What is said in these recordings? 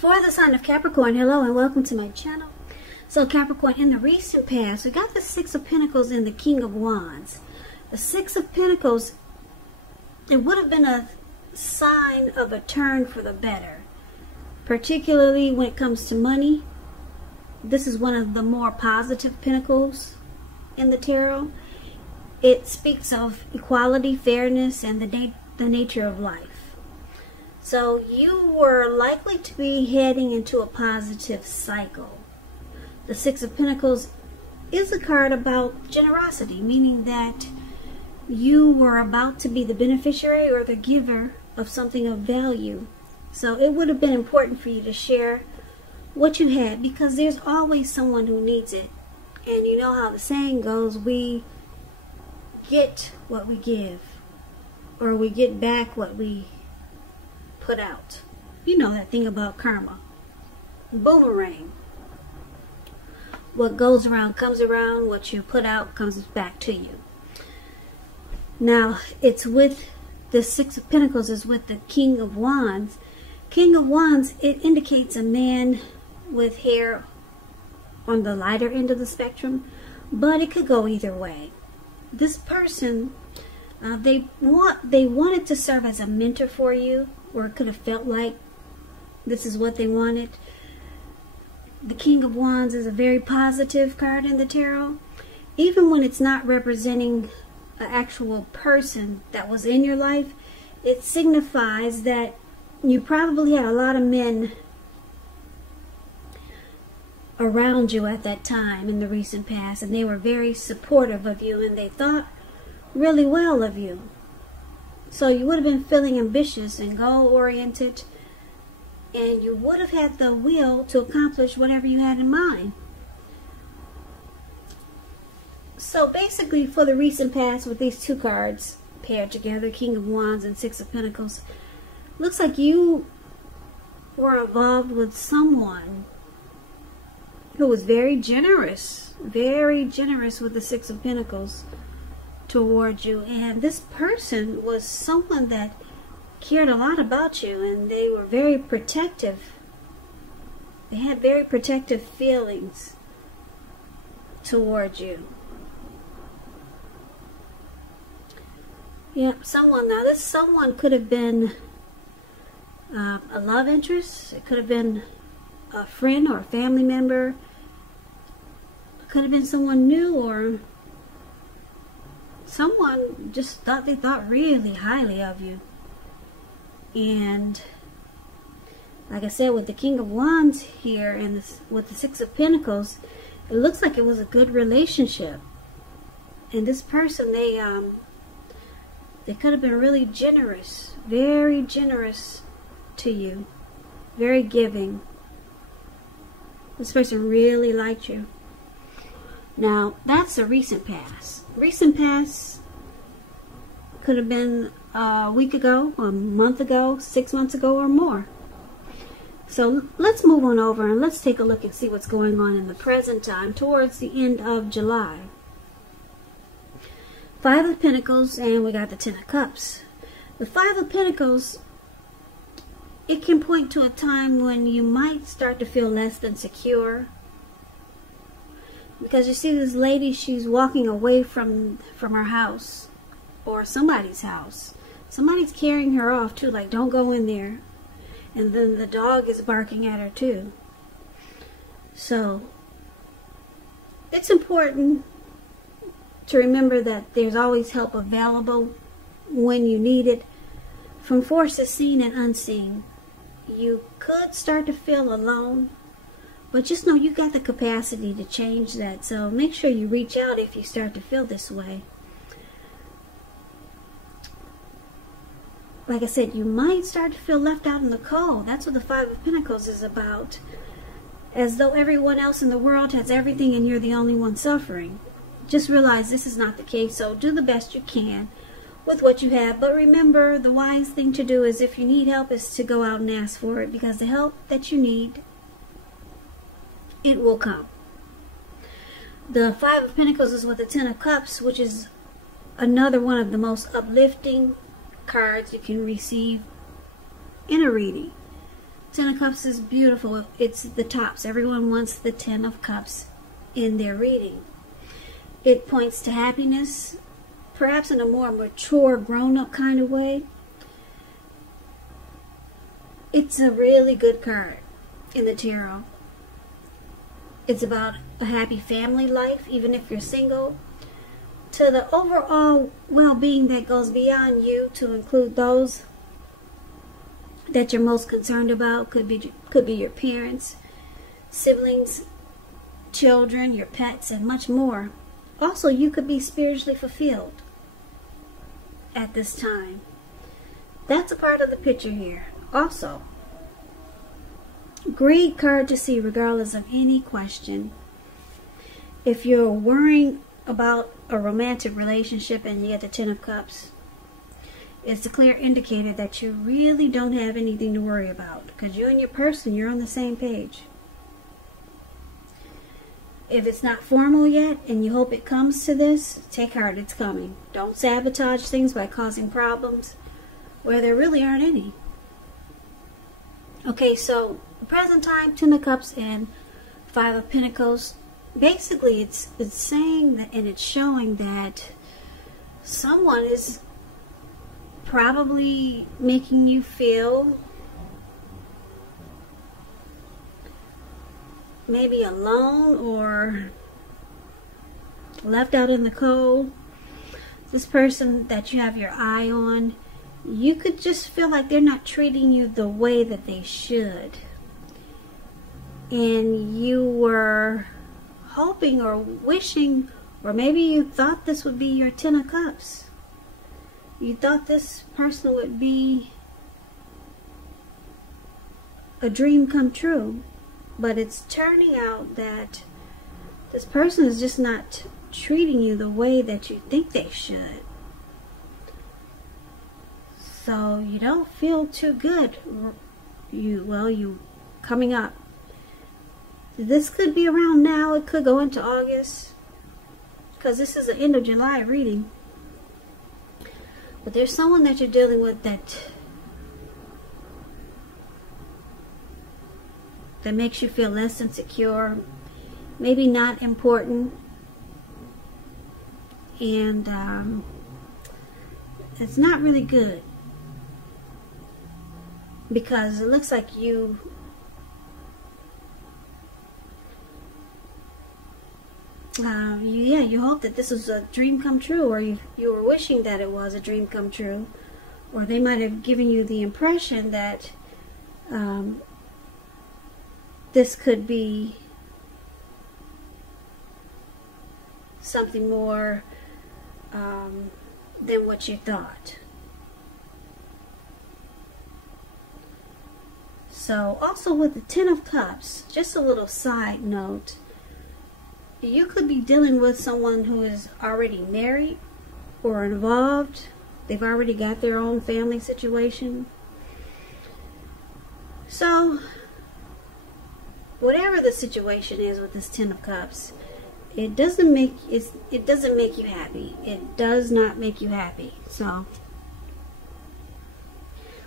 For the sign of Capricorn, hello and welcome to my channel. So Capricorn, in the recent past, we got the Six of Pentacles and the King of Wands. The Six of Pentacles, it would have been a sign of a turn for the better. Particularly when it comes to money. This is one of the more positive pentacles in the tarot. It speaks of equality, fairness, and the nature of life. So you were likely to be heading into a positive cycle. The Six of Pentacles is a card about generosity, meaning that you were about to be the beneficiary or the giver of something of value. So it would have been important for you to share what you had, because there's always someone who needs it. And you know how the saying goes, we get what we give, or we get back what we put out. You know that thing about karma. Boomerang. What goes around comes around. What you put out comes back to you. Now, it's with the Six of Pentacles is with the King of Wands. King of Wands, it indicates a man with hair on the lighter end of the spectrum, but it could go either way. This person, they wanted to serve as a mentor for you, or it could have felt like this is what they wanted. The King of Wands is a very positive card in the tarot. Even when it's not representing an actual person that was in your life, it signifies that you probably had a lot of men around you at that time in the recent past, and they were very supportive of you, and they thought really well of you. So you would have been feeling ambitious and goal-oriented, and you would have had the will to accomplish whatever you had in mind. So basically, for the recent past, with these two cards paired together, King of Wands and Six of Pentacles, looks like you were involved with someone who was very generous with the Six of Pentacles toward you. And this person was someone that cared a lot about you, and they were very protective. They had very protective feelings toward you. Yep, now this someone could have been a love interest. It could have been a friend or a family member. It could have been someone new, or someone just they thought really highly of you. And like I said, with the King of Wands here and with the Six of Pentacles, it looks like it was a good relationship. And this person, they could have been really generous, very generous to you, very giving. This person really liked you. Now, that's a recent past. Recent past could have been a week ago, a month ago, 6 months ago, or more. So let's move on over and let's take a look and see what's going on in the present time towards the end of July. Five of Pentacles, and we got the Ten of Cups. The Five of Pentacles, it can point to a time when you might start to feel less than secure. Because you see this lady, she's walking away from her house, or somebody's house. Somebody's carrying her off too, like, don't go in there. And then the dog is barking at her too. So it's important to remember that there's always help available when you need it, from forces seen and unseen. You could start to feel alone, but just know you got the capacity to change that. So make sure you reach out if you start to feel this way. Like I said, you might start to feel left out in the cold. That's what the Five of Pentacles is about. As though everyone else in the world has everything and you're the only one suffering. Just realize this is not the case, so do the best you can with what you have. But remember, the wise thing to do is, if you need help, is to go out and ask for it, because the help that you need, it will come. The Five of Pentacles is with the Ten of Cups, which is another one of the most uplifting cards you can receive in a reading. Ten of Cups is beautiful. It's the tops. Everyone wants the Ten of Cups in their reading. It points to happiness, perhaps in a more mature, grown-up kind of way. It's a really good card in the tarot. It's about a happy family life, even if you're single, to the overall well-being that goes beyond you, to include those that you're most concerned about. Could be your parents, siblings, children, your pets, and much more. Also, you could be spiritually fulfilled at this time. That's a part of the picture here. Also, great card to see regardless of any question. If you're worrying about a romantic relationship and you get the Ten of Cups, it's a clear indicator that you really don't have anything to worry about, because you and your person, you're on the same page. If it's not formal yet and you hope it comes to this, take heart, it's coming. Don't sabotage things by causing problems where there really aren't any. Okay, so the present time, Ten of Cups and Five of Pentacles. Basically, it's saying that, and it's showing that someone is probably making you feel maybe alone or left out in the cold. This person that you have your eye on, you could just feel like they're not treating you the way that they should. And you were hoping or wishing, or maybe you thought this would be your Ten of Cups. You thought this person would be a dream come true. But it's turning out that this person is just not treating you the way that you think they should. So you don't feel too good. You coming up. This could be around now. It could go into August, because this is an end of July reading. But there's someone that you're dealing with that makes you feel less insecure, maybe not important, and it's not really good, because it looks like you hope that this was a dream come true, or you were wishing that it was a dream come true, or they might have given you the impression that this could be something more than what you thought. So also with the Ten of Cups, just a little side note, you could be dealing with someone who is already married or involved. They've already got their own family situation. So whatever the situation is with this Ten of Cups, it doesn't make you happy. It does not make you happy. So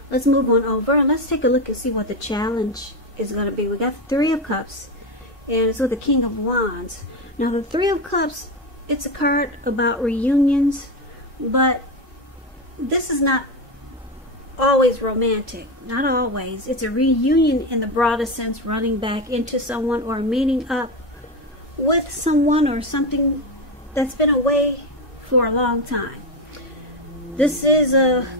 let's move on over and let's take a look and see what the challenge is going to be. We got the Three of Cups, and it's with the King of Wands. Now the Three of Cups, it's a card about reunions, but this is not always romantic. Not always. It's a reunion in the broadest sense, running back into someone or meeting up with someone or something that's been away for a long time. This is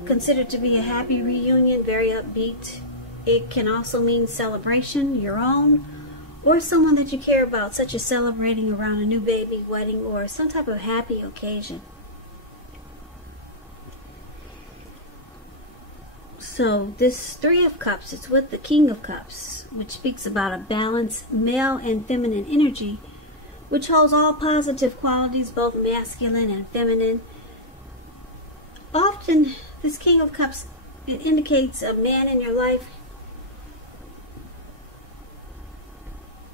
considered to be a happy reunion, very upbeat. It can also mean celebration, your own, or someone that you care about, such as celebrating around a new baby, wedding, or some type of happy occasion. So this Three of Cups, it's with the King of Cups, which speaks about a balanced male and feminine energy, which holds all positive qualities, both masculine and feminine. Often, this King of Cups, it indicates a man in your life.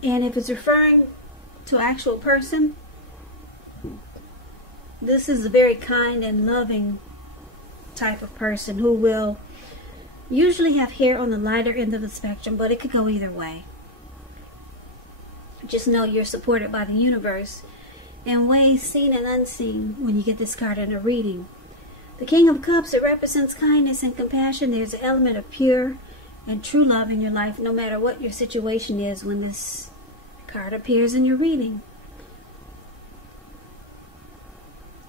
And if it's referring to an actual person, this is a very kind and loving type of person who will usually have hair on the lighter end of the spectrum, but it could go either way. Just know you're supported by the universe in ways seen and unseen when you get this card in a reading. The King of Cups, it represents kindness and compassion. There's an element of pure and true love in your life, no matter what your situation is when this card appears in your reading.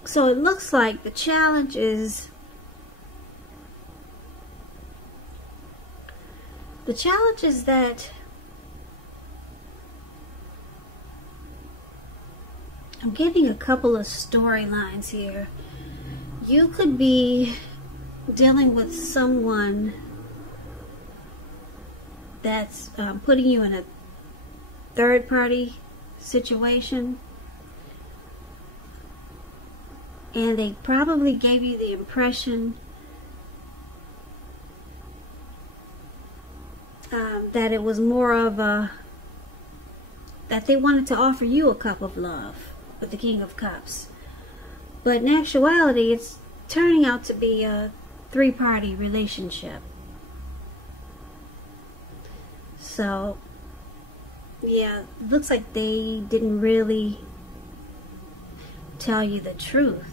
So it looks like the challenge is that I'm getting a couple of storylines here. You could be dealing with someone that's putting you in a third-party situation, and they probably gave you the impression that it was more of a, that they wanted to offer you a cup of love with the King of Cups. But in actuality, it's turning out to be a three-party relationship. So, yeah, it looks like they didn't really tell you the truth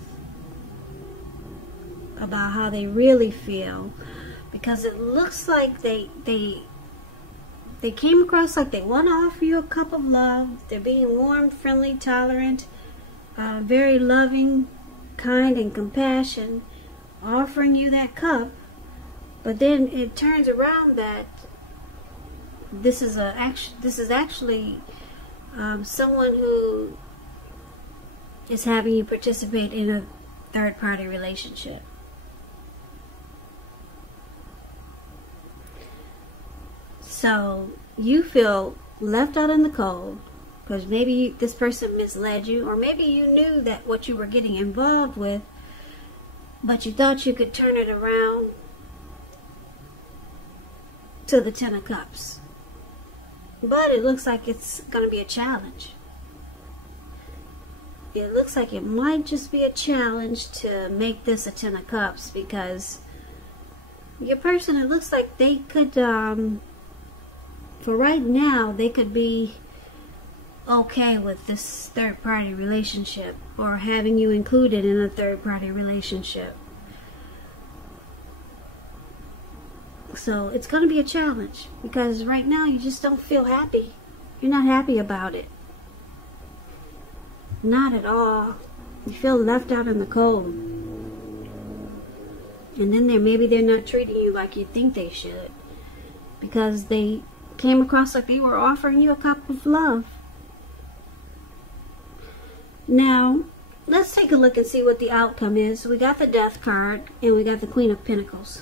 about how they really feel, because it looks like they came across like they want to offer you a cup of love. They're being warm, friendly, tolerant, very loving, kind, and compassion, offering you that cup. But then it turns around that this is actually someone who is having you participate in a third-party relationship. So you feel left out in the cold because maybe this person misled you, or maybe you knew that what you were getting involved with, but you thought you could turn it around to the Ten of Cups. But it looks like it's going to be a challenge. It looks like it might just be a challenge to make this a Ten of Cups, because your person, it looks like they could, for right now, they could be okay with this third-party relationship, or having you included in a third-party relationship. So it's going to be a challenge, because right now you just don't feel happy. You're not happy about it. Not at all. You feel left out in the cold. And then maybe they're not treating you like you think they should, because they came across like they were offering you a cup of love. Now, let's take a look and see what the outcome is. We got the Death card, and we got the Queen of Pentacles.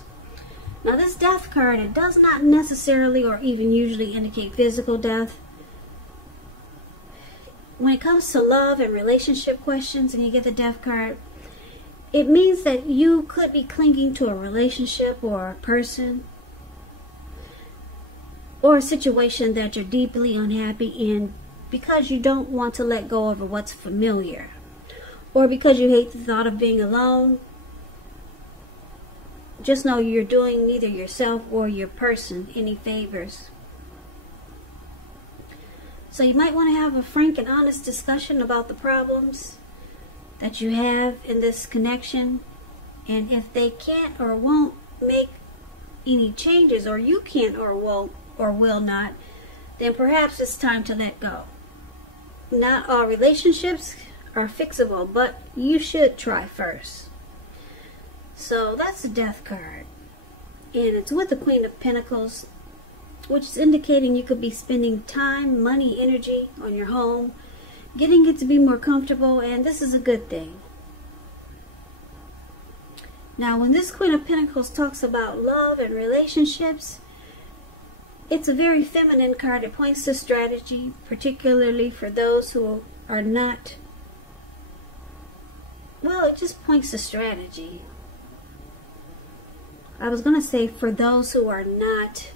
Now, this Death card, it does not necessarily or even usually indicate physical death. When it comes to love and relationship questions, and you get the Death card, it means that you could be clinging to a relationship or a person or a situation that you're deeply unhappy in, because you don't want to let go of what's familiar, or because you hate the thought of being alone. Just know you're doing neither yourself or your person any favors. So you might want to have a frank and honest discussion about the problems that you have in this connection. And if they can't or won't make any changes, or you can't or won't or will not, then perhaps it's time to let go. Not all relationships are fixable, but you should try first. So that's the Death card. And it's with the Queen of Pentacles, which is indicating you could be spending time, money, energy on your home, getting it to be more comfortable, and this is a good thing. Now, when this Queen of Pentacles talks about love and relationships, it's a very feminine card. It points to strategy, particularly for those who are not, well, it just points to strategy. I was going to say for those who are not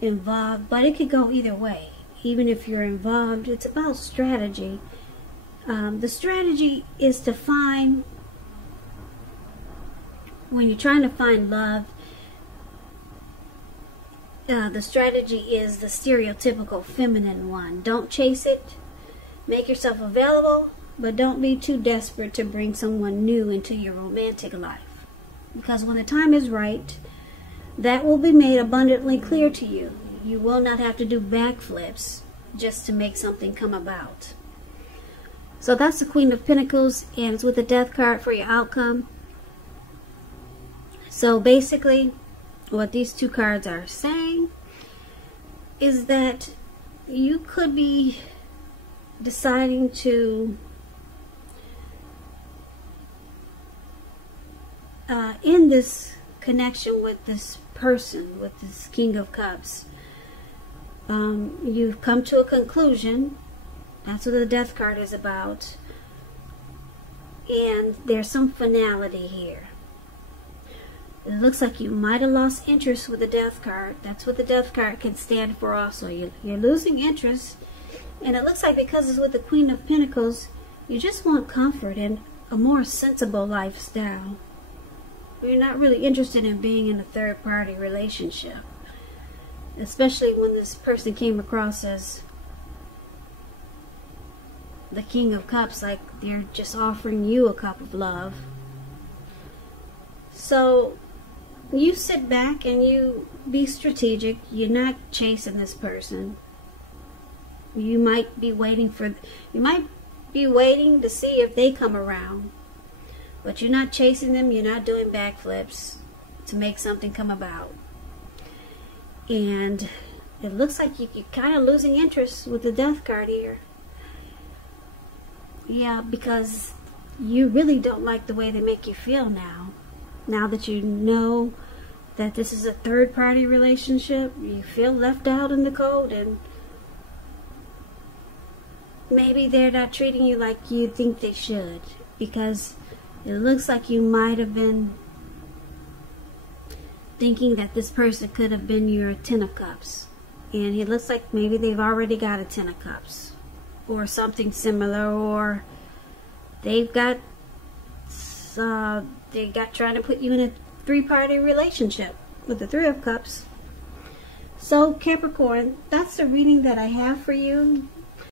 involved, but it could go either way. Even if you're involved, it's about strategy. The strategy is to find, when you're trying to find love, the strategy is the stereotypical feminine one. Don't chase it. Make yourself available, but don't be too desperate to bring someone new into your romantic life. Because when the time is right, that will be made abundantly clear to you. You will not have to do backflips just to make something come about. So that's the Queen of Pentacles, and it's with the Death card for your outcome. So basically, what these two cards are saying is that you could be deciding to end this connection with this person, with this King of Cups. You've come to a conclusion. That's what the Death card is about. And there's some finality here. It looks like you might have lost interest with the Death card. That's what the Death card can stand for also. You're losing interest. And it looks like because it's with the Queen of Pentacles, you just want comfort and a more sensible lifestyle. You're not really interested in being in a third-party relationship. Especially when this person came across as the King of Cups, like they're just offering you a cup of love. So you sit back and you be strategic. You're not chasing this person. You might be waiting to see if they come around. But you're not chasing them. You're not doing backflips to make something come about. And it looks like you're kind of losing interest with the Death card here. Yeah, because you really don't like the way they make you feel now. Now that you know that this is a third-party relationship, you feel left out in the cold, and maybe they're not treating you like you think they should, because it looks like you might have been thinking that this person could have been your Ten of Cups, and it looks like maybe they've already got a Ten of Cups or something similar, or they've got trying to put you in a three-party relationship with the Three of Cups. So Capricorn, that's the reading that I have for you.